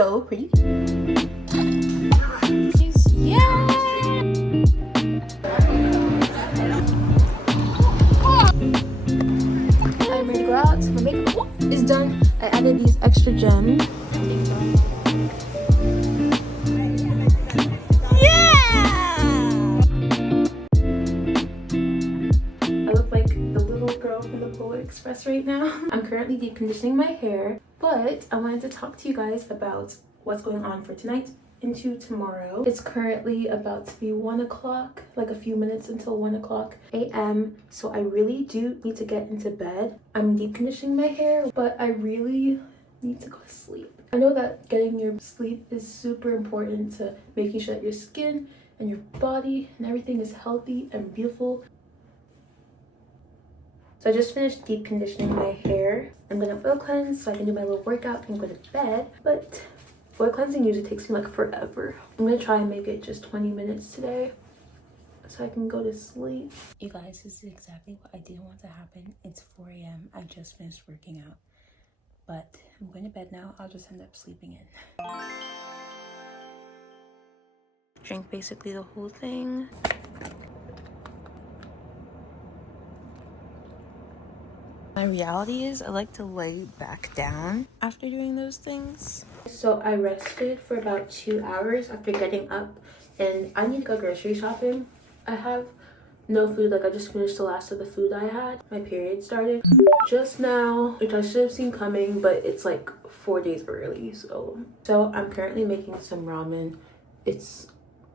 so pretty. Yeah. I'm ready to go out. My makeup is done. I added these extra gems. I look like the little girl from the Polar Express right now. I'm currently deep conditioning my hair, but I wanted to talk to you guys about what's going on for tonight into tomorrow. It's currently about to be 1 o'clock, like a few minutes until 1 o'clock a.m. So I really do need to get into bed. I'm deep conditioning my hair, but I really need to go to sleep. I know that getting your sleep is super important to making sure that your skin and your body and everything is healthy and beautiful. So I just finished deep conditioning my hair. I'm gonna oil cleanse so I can do my little workout and go to bed. But oil cleansing usually takes me like forever. I'm gonna try and make it just 20 minutes today so I can go to sleep. You guys, this is exactly what I didn't want to happen. It's 4 a.m. I just finished working out. But I'm going to bed now. I'll just end up sleeping in. Drink basically the whole thing. My reality is I like to lay back down after doing those things. So I rested for about 2 hours after getting up, and I need to go grocery shopping. I have no food. Like, I just finished the last of the food I had. My period started just now, which I should have seen coming, but it's like 4 days early. So I'm currently making some ramen. It's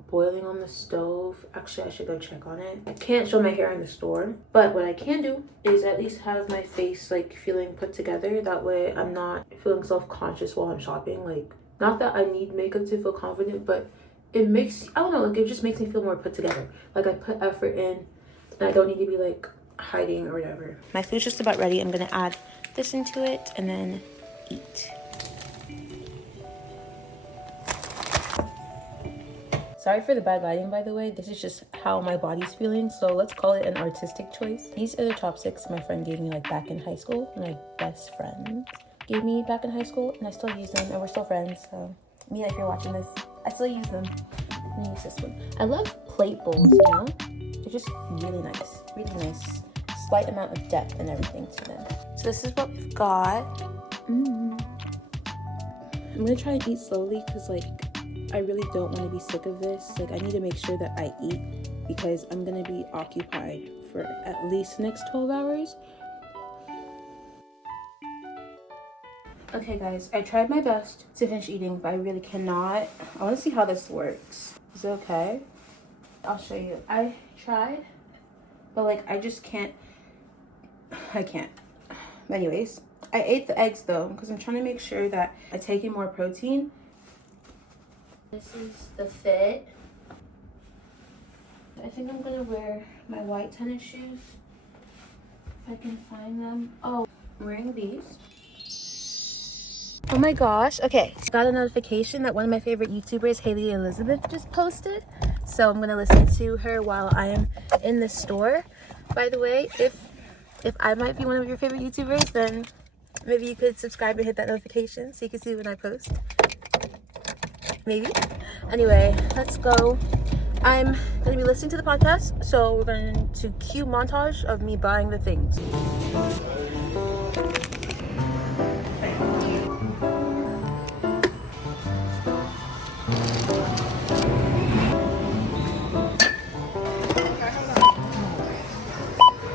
boiling on the stove. Actually, I should go check on it. I can't show my hair in the store, but what I can do is at least have my face like feeling put together. That way I'm not feeling self-conscious while I'm shopping. Like, not that I need makeup to feel confident, but it makes, I don't know, like, it just makes me feel more put together. Like, I put effort in and I don't need to be like hiding or whatever. My food's just about ready. I'm gonna add this into it and then eat. Sorry for the bad lighting, by the way. This is just how my body's feeling, so let's call it an artistic choice. These are the chopsticks my friend gave me like back in high school. My best friend gave me back in high school, and I still use them, and we're still friends. So Mia, if you're watching this, I still use them. I'm gonna use this one. I love plate bowls, you know? They're just really nice, slight amount of depth and everything to them. So this is what we've got. I'm gonna try and eat slowly because like I really don't want to be sick of this. Like, I need to make sure that I eat because I'm gonna be occupied for at least the next 12 hours. Okay guys, I tried my best to finish eating, but I really cannot. I want to see how this works. Is it okay? I'll show you. I tried, but like I just can't. I can't. But anyways, I ate the eggs though because I'm trying to make sure that I take in more protein. This is the fit. I think I'm gonna wear my white tennis shoes if I can find them. Oh, I'm wearing these. Oh my gosh. Okay, got a notification that one of my favorite YouTubers, Haley Elizabeth, just posted. So I'm gonna listen to her while I am in the store. By the way, if I might be one of your favorite YouTubers, then maybe you could subscribe and hit that notification so you can see when I post. Maybe. Anyway, let's go. I'm gonna be listening to the podcast, so we're going to cue montage of me buying the things.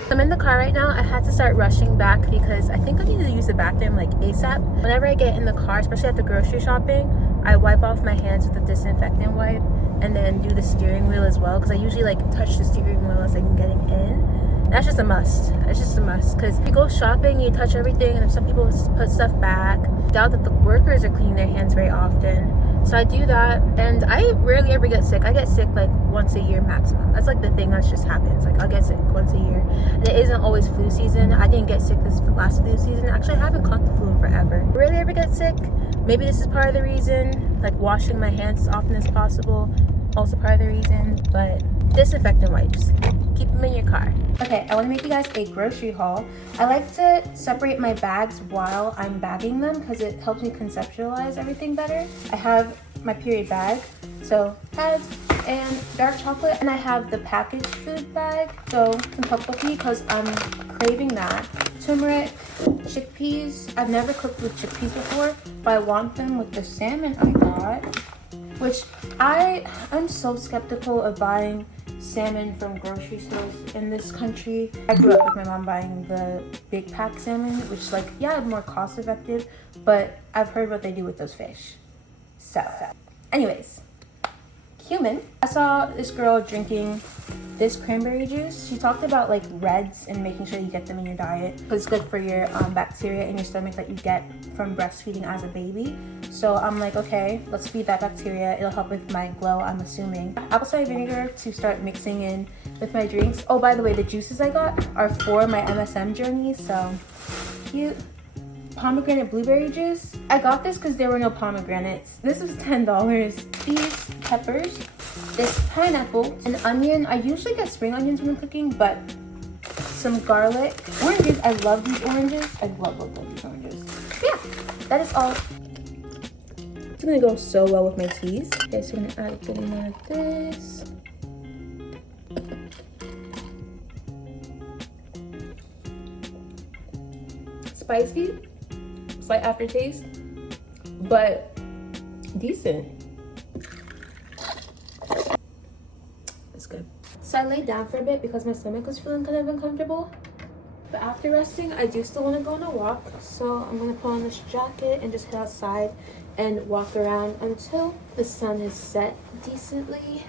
I'm in the car right now. I had to start rushing back because I think I need to use the bathroom like ASAP. Whenever I get in the car, especially after grocery shopping, I wipe off my hands with a disinfectant wipe and then do the steering wheel as well because I usually like touch the steering wheel as I'm getting in. That's just a must. It's just a must because if you go shopping, you touch everything, and if some people put stuff back, I doubt that the workers are cleaning their hands very often. So I do that, and I rarely ever get sick. I get sick like once a year maximum. That's like the thing that just happens. Like, I'll get sick once a year, and it isn't always flu season. I didn't get sick this last flu season. Actually, I haven't caught the flu in forever. I rarely ever get sick. Maybe this is part of the reason. Like, washing my hands as often as possible, also part of the reason. But Disinfectant wipes. Keep them in your car. Okay, I want to make you guys a grocery haul. I like to separate my bags while I'm bagging them because it helps me conceptualize everything better. I have my period bag, so pads and dark chocolate, and I have the packaged food bag, so some tteokbokki because I'm craving that. Turmeric, chickpeas. I've never cooked with chickpeas before, but I want them with the salmon I got, which I'm so skeptical of buying salmon from grocery stores in this country. I grew up with my mom buying the big pack salmon, which is like, yeah, more cost effective, but I've heard what they do with those fish. So, anyways, cumin. I saw this girl drinking this cranberry juice. She talked about like reds and making sure you get them in your diet because it's good for your bacteria in your stomach that you get from breastfeeding as a baby. So I'm like, okay, let's feed that bacteria. It'll help with my glow, I'm assuming. Apple cider vinegar to start mixing in with my drinks. Oh, by the way, the juices I got are for my MSM journey, so cute. Pomegranate blueberry juice. I got this because there were no pomegranates. This is $10. These peppers, this pineapple, an onion. I usually get spring onions when I'm cooking, but some garlic. Oranges. I love these oranges. I love these oranges. Yeah, that is all. It's gonna go so well with my teas. Okay, so I'm gonna add a good amount of this. Spicy, slight aftertaste, but decent. It's good. So I laid down for a bit because my stomach was feeling kind of uncomfortable. But after resting, I do still want to go on a walk. So I'm gonna put on this jacket and just head outside and walk around until the sun has set decently.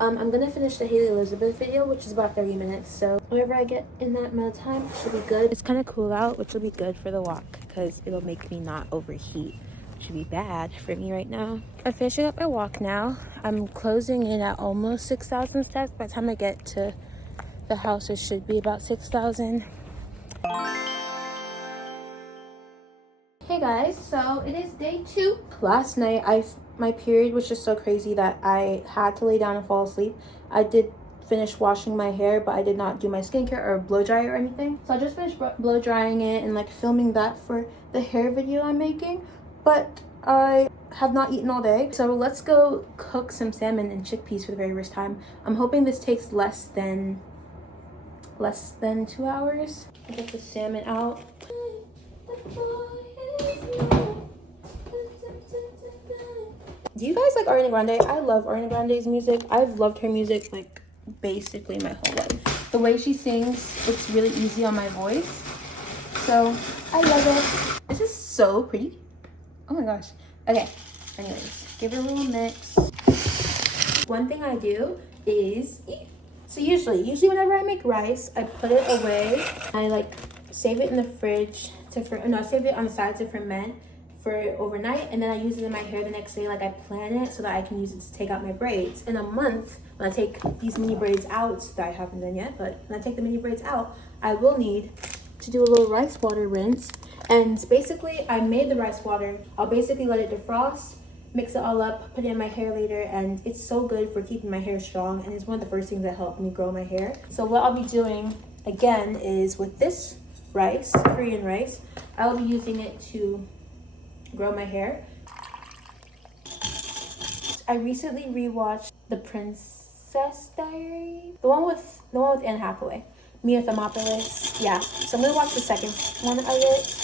I'm gonna finish the Haley Elizabeth video, which is about 30 minutes. So whenever I get in that amount of time, it should be good. It's kind of cool out, which will be good for the walk because it'll make me not overheat. Should be bad for me right now. I'm finishing up my walk now. I'm closing in at almost 6,000 steps. By the time I get to the house, it should be about 6,000. Hey guys, so it is day 2. Last night my period was just so crazy that I had to lay down and fall asleep. I did finish washing my hair, but I did not do my skincare or blow dry or anything. So I just finished blow drying it and like filming that for the hair video I'm making. But I have not eaten all day. So let's go cook some salmon and chickpeas for the very first time. I'm hoping this takes less than 2 hours. I get the salmon out. Do you guys like Ariana Grande? I love Ariana Grande's music. I've loved her music like basically my whole life. The way she sings, it's really easy on my voice. So I love it. This is so pretty. Oh my gosh. Okay, anyways, give it a little mix. One thing I do is, so usually whenever I make rice, I put it away. I like save it in the fridge save it on the side to ferment for overnight, and then I use it in my hair the next day. Like I plan it so that I can use it to take out my braids. In a month, when I take these mini braids out, that I haven't done yet, but when I take the mini braids out, I will need to do a little rice water rinse. And basically, I made the rice water. I'll basically let it defrost, mix it all up, put it in my hair later, and it's so good for keeping my hair strong, and it's one of the first things that helped me grow my hair. So what I'll be doing again is with this rice, Korean rice, I'll be using it to grow my hair. I recently rewatched The Princess Diary, the one with Anne Hathaway, Mia Thermopolis. Yeah, so I'm gonna watch the second one of it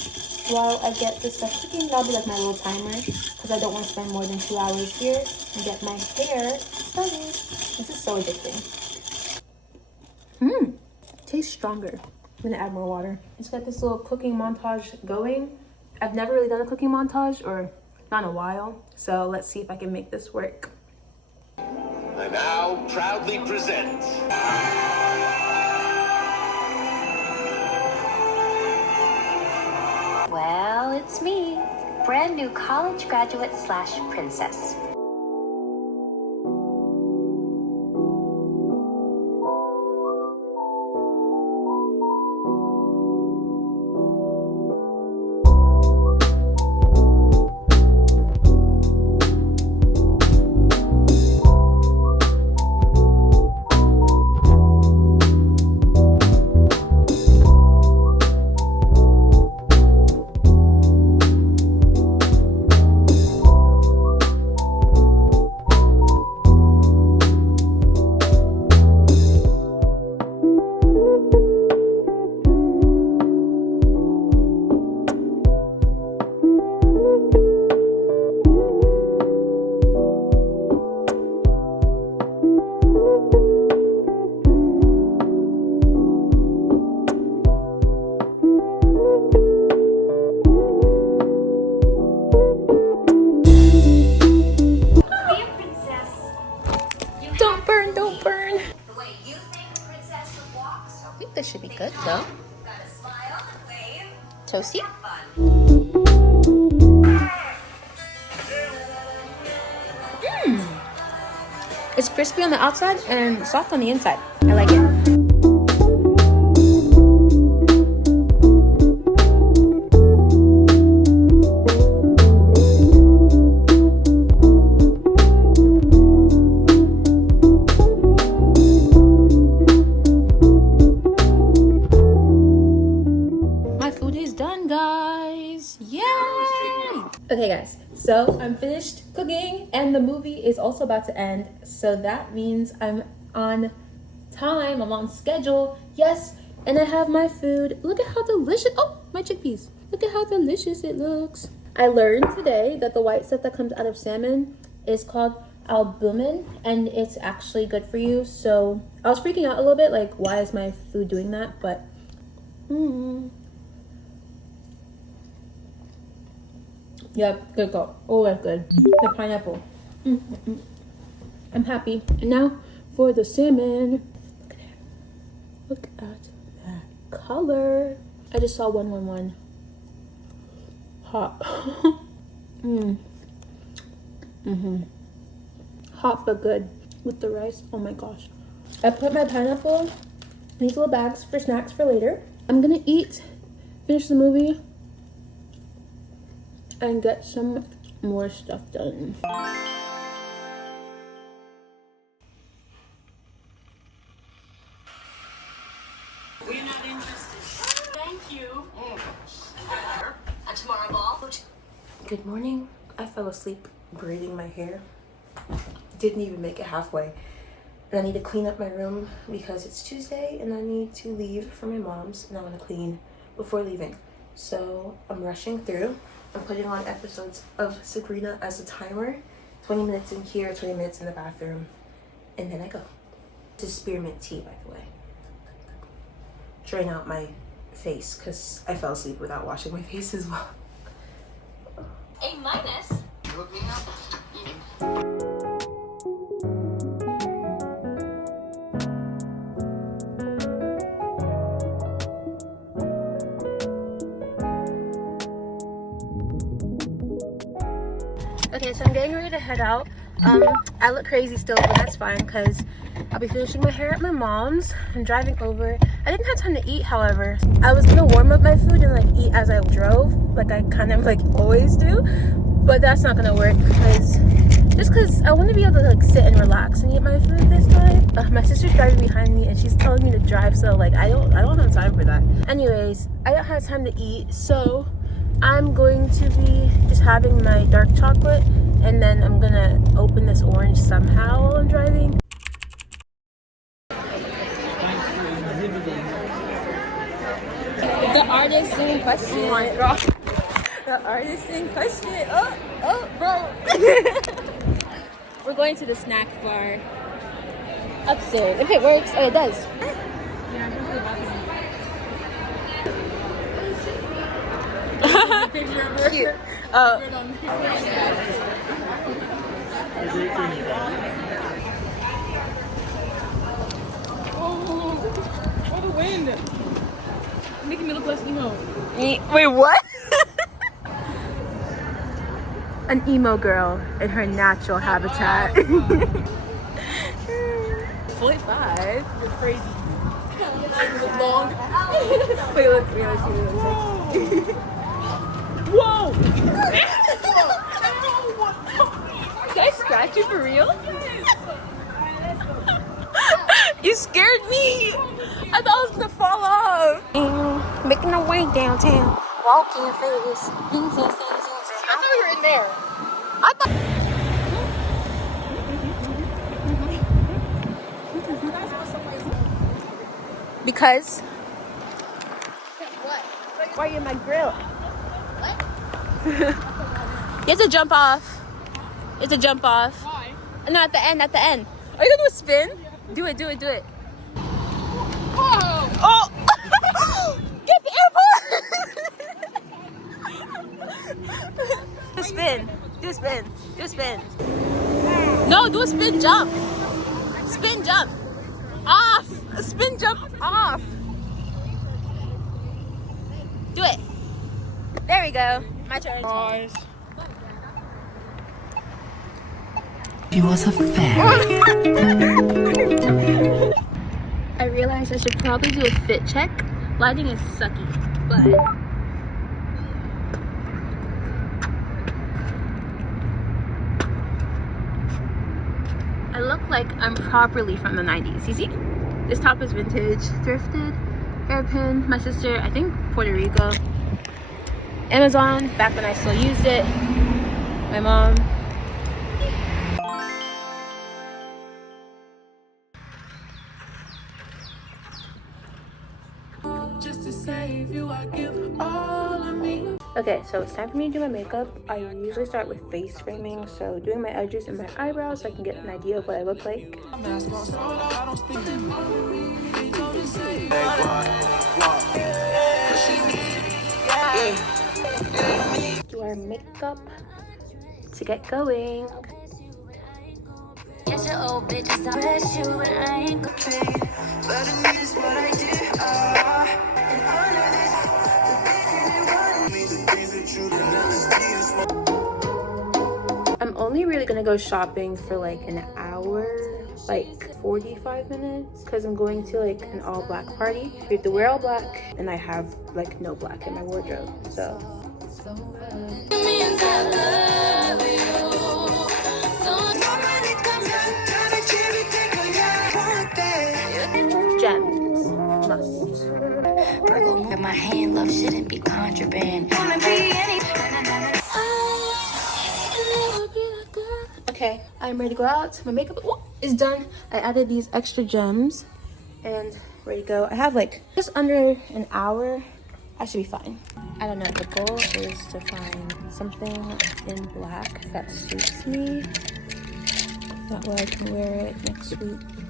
while I get this stuff cooking. That'll be like my little timer because I don't want to spend more than 2 hours here and get my hair started. This is so addicting. Tastes stronger. I'm gonna add more water. Just got this little cooking montage going. I've never really done a cooking montage, or not in a while, so let's see if I can make this work. I now proudly present Well, it's me, brand new college graduate / princess. So, toasty. It's crispy on the outside and soft on the inside. I like it. My food is done, guys. Yay! Okay, guys, so I'm finished cooking and the movie is also about to end. So that means I'm on time, I'm on schedule. Yes, and I have my food. Look at how delicious. Oh, my chickpeas. Look at how delicious it looks. I learned today that the white stuff that comes out of salmon is called albumin and it's actually good for you. So I was freaking out a little bit, like, why is my food doing that? But yep, good go. Oh, that's good. The pineapple. I'm happy. And now for the salmon. Look at that color. I just saw 111. Hot. Hot but good with the rice. Oh my gosh. I put my pineapple in these little bags for snacks for later. I'm gonna eat, finish the movie, and get some more stuff done. We're not interested. Thank you. A tomorrow ball. Good morning. I fell asleep braiding my hair. Didn't even make it halfway. And I need to clean up my room because it's Tuesday and I need to leave for my mom's and I want to clean before leaving. So I'm rushing through. I'm putting on episodes of Sabrina as a timer. 20 minutes in here, 20 minutes in the bathroom, and then I go. This is spearmint tea, by the way. Drain out my face because I fell asleep without washing my face as well. A minus. Okay, so I'm getting ready to head out. I look crazy still, but that's fine because I'll be finishing my hair at my mom's and driving over. I didn't have time to eat, however. I was gonna warm up my food and like eat as I drove, like I kind of like always do, but that's not gonna work because I want to be able to like sit and relax and eat my food this time. My sister's driving behind me and she's telling me to drive, so like I don't have time for that. Anyways, I don't have time to eat, so I'm going to be just having my dark chocolate and then I'm gonna open this orange somehow while I'm driving. The artist in question. Oh my god. The artist in question. Oh, bro. We're going to the snack bar upstairs. If it works, oh, it does. Cute. Oh, the wind! Making me look less emo. Wait, what? An emo girl in her natural habitat. 45. You're crazy. Long. Wait, let's see. Whoa! Did I scratch you for real? You scared me! I thought I was gonna fall off. Making our way downtown. Walking fast. I thought you were in there. I thought. Because. What? Why are you in my grill? What? You have to jump off. You have to jump off. Why? No, at the end. Are you gonna do a spin? Do it. Whoa! Oh! Get the airport! Do a spin. No, do a spin jump. Spin jump. Off. A spin jump off. we go. My turn. Guys. She was a fairy. I realized I should probably do a fit check. Lighting is sucky, but I look like I'm properly from the 90s. You see? This top is vintage, thrifted, hairpin. My sister, I think Puerto Rico. Amazon, back when I still used it. My mom. Just to save you, I give all of me. Okay, so it's time for me to do my makeup. I usually start with face framing, so doing my edges and my eyebrows so I can get an idea of what I look like. Do our makeup to get going. Yes, your old bitch is bless you, but I ain't gonna pay. But it is what I did. And all of this. I'm only really gonna go shopping for like an hour, like 45 minutes, because I'm going to like an all black party. We have to wear all black, and I have like no black in my wardrobe, so. Gems, must. My hand love shouldn't be contraband. Okay, I'm ready to go out. My makeup is done. I added these extra gems and ready to go. I have like just under an hour. I should be fine. I don't know, the goal is to find something in black that suits me. That way I can wear it next week.